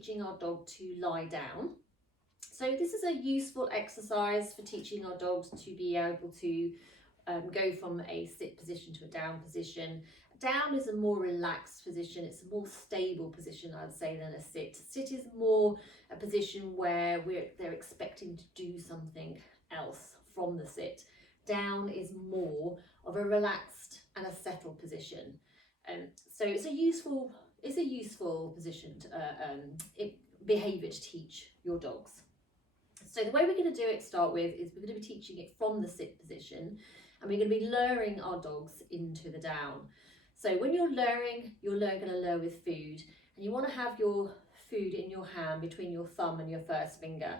teaching our dog to lie down. So this is a useful exercise for teaching our dogs to be able to go from a sit position to a down position. Down is a more relaxed position, it's a more stable position, I'd say, than a sit. Sit is more a position where they're expecting to do something else from the sit. Down is more of a relaxed and a settled position. So it's a useful position to, behaviour to teach your dogs. So the way we're going to do it to start with is we're going to be teaching it from the sit position, and we're going to be luring our dogs into the down. So when you're luring, you're going to lure with food, and you want to have your food in your hand between your thumb and your first finger.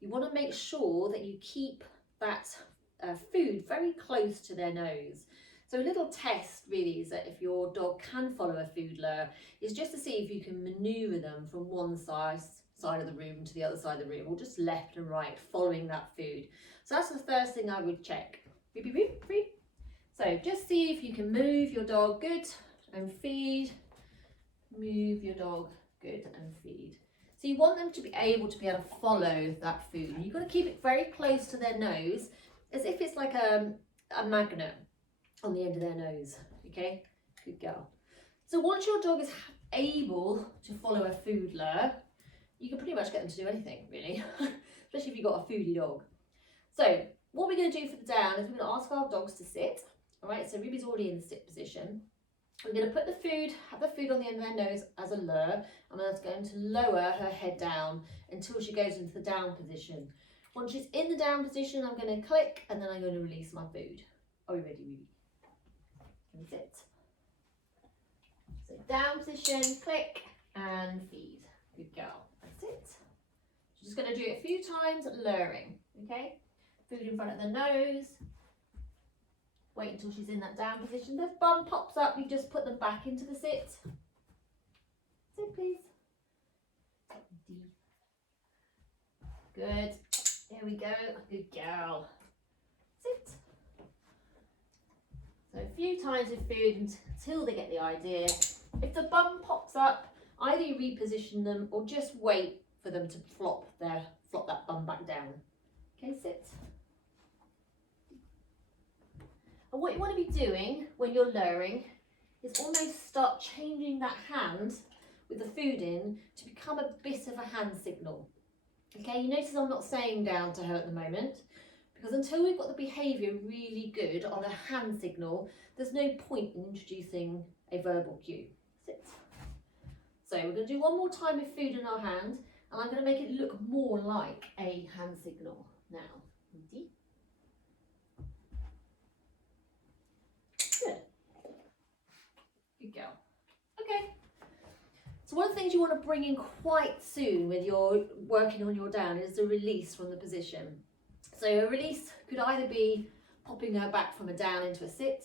You want to make sure that you keep that food very close to their nose. So a little test really is that if your dog can follow a food lure is just to see if you can manoeuvre them from one side of the room to the other side of the room, or just left and right following that food. So that's the first thing I would check. Beep, beep, beep, beep. So just see if you can move your dog good and feed. Move your dog good and feed. So you want them to be able to follow that food. You've got to keep it very close to their nose, as if it's like a magnet on the end of their nose. Okay, good girl. So once your dog is able to follow a food lure, you can pretty much get them to do anything, really, especially if you've got a foodie dog. So what we're going to do for the down is we're going to ask our dogs to sit. All right, so Ruby's already in the sit position. We're going to put have the food on the end of their nose as a lure, and that's going to lower her head down until she goes into the down position. Once she's in the down position, I'm going to click, and then I'm going to release my food. Are we ready, Ruby? Can we sit? So down position, click, and feed. Good girl. That's it. She's just going to do it a few times, luring. Okay? Food in front of the nose. Wait until she's in that down position. The bum pops up, you just put them back into the sit. Sit, please. Good. There we go. Good girl. Sit. So a few times with food until they get the idea. If the bum pops up, either you reposition them or just wait for them to flop that bum back down. Okay, sit. And what you want to be doing when you're luring is almost start changing that hand with the food in to become a bit of a hand signal. Okay, you notice I'm not saying down to her at the moment, because until we've got the behaviour really good on a hand signal, there's no point in introducing a verbal cue. Sit. So we're going to do one more time with food in our hand, and I'm going to make it look more like a hand signal now. Ready? Good. Good girl. Okay. So one of the things you want to bring in quite soon when you're working on your down is the release from the position. So a release could either be popping her back from a down into a sit,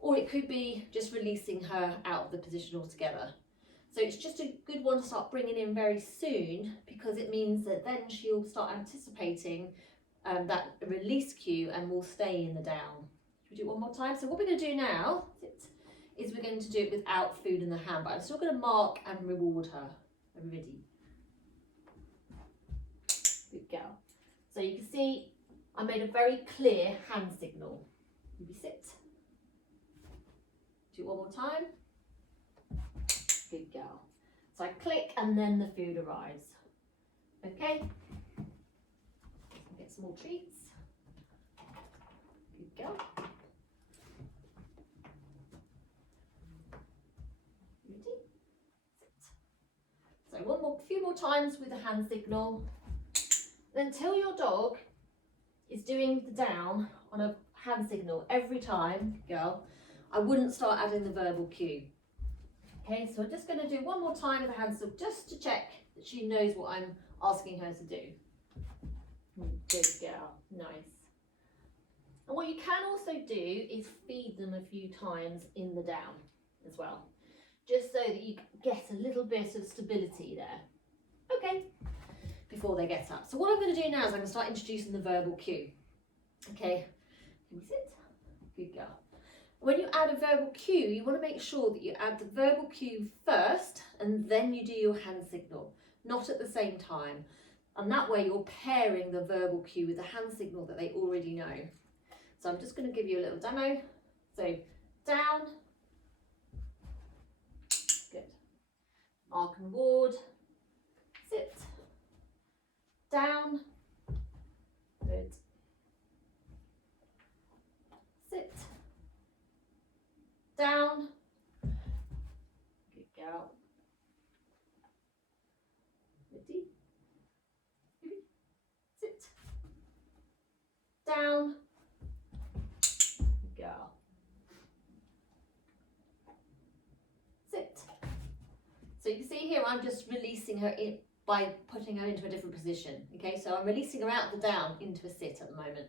or it could be just releasing her out of the position altogether. So it's just a good one to start bringing in very soon, because it means that then she'll start anticipating that release cue and will stay in the down. Should we do it one more time? So what we're going to do now is we're going to do it without food in the hand, but I'm still going to mark and reward her. Are we ready? Good girl. So you can see I made a very clear hand signal. Maybe sit. Do it one more time. Good girl. So I click and then the food arrives. Okay. Get some more treats. Good girl. Ready? Sit. So few more times with the hand signal. Until your dog is doing the down on a hand signal every time, girl, I wouldn't start adding the verbal cue. Okay, so I'm just going to do one more time with the hand signal just to check that she knows what I'm asking her to do. Good girl, nice. And what you can also do is feed them a few times in the down as well, just so that you get a little bit of stability there. Okay. Before they get up. So what I'm going to do now is I'm going to start introducing the verbal cue. Okay, can we sit? Good girl. When you add a verbal cue, you want to make sure that you add the verbal cue first and then you do your hand signal, not at the same time. And that way you're pairing the verbal cue with the hand signal that they already know. So I'm just going to give you a little demo. So down, good. Mark and Ward, sit, down, good, sit, down, good girl, ready, sit, down, good girl, sit. So you can see here I'm just releasing her in by putting her into a different position. Okay, so I'm releasing her out the down into a sit at the moment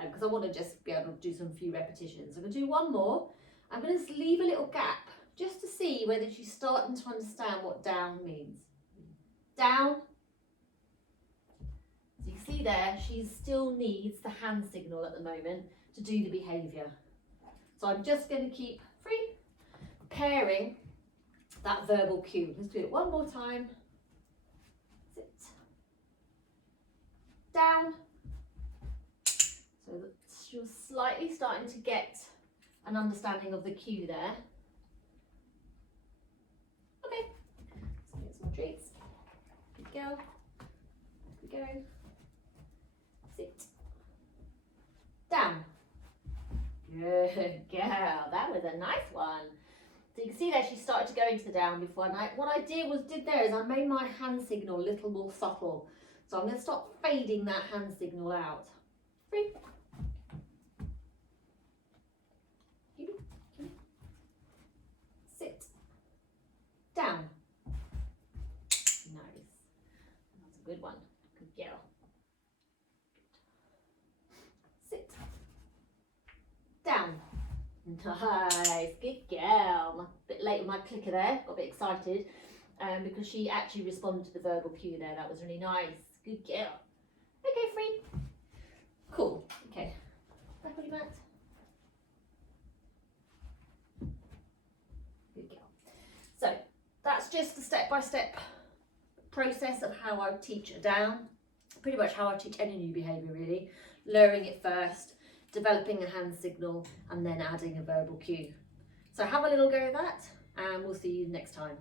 because I want to just be able to do some few repetitions. I'm going to do one more. I'm going to leave a little gap just to see whether she's starting to understand what down means. Down. So you see there, she still needs the hand signal at the moment to do the behaviour. So I'm just going to keep free pairing that verbal cue. Let's do it one more time. Sit. Down. So that you're slightly starting to get an understanding of the cue there. Okay, let's get some treats. Good girl. Here we go. Sit. Down. Good girl. That was a nice one. So you can see there she started to go into the down before, and what I did there is I made my hand signal a little more subtle. So I'm going to start fading that hand signal out. Free. Sit. Down. Nice. That's a good one. Good girl. Sit. Down. Nice, good girl. A bit late with my clicker there, got a bit excited because she actually responded to the verbal cue there. That was really nice. Good girl. Okay, free. Cool. Okay. Back on your mat. Good girl. So that's just a step-by-step process of how I teach a down. Pretty much how I teach any new behaviour really. Learning it first, developing a hand signal, and then adding a verbal cue. So have a little go at that, and we'll see you next time.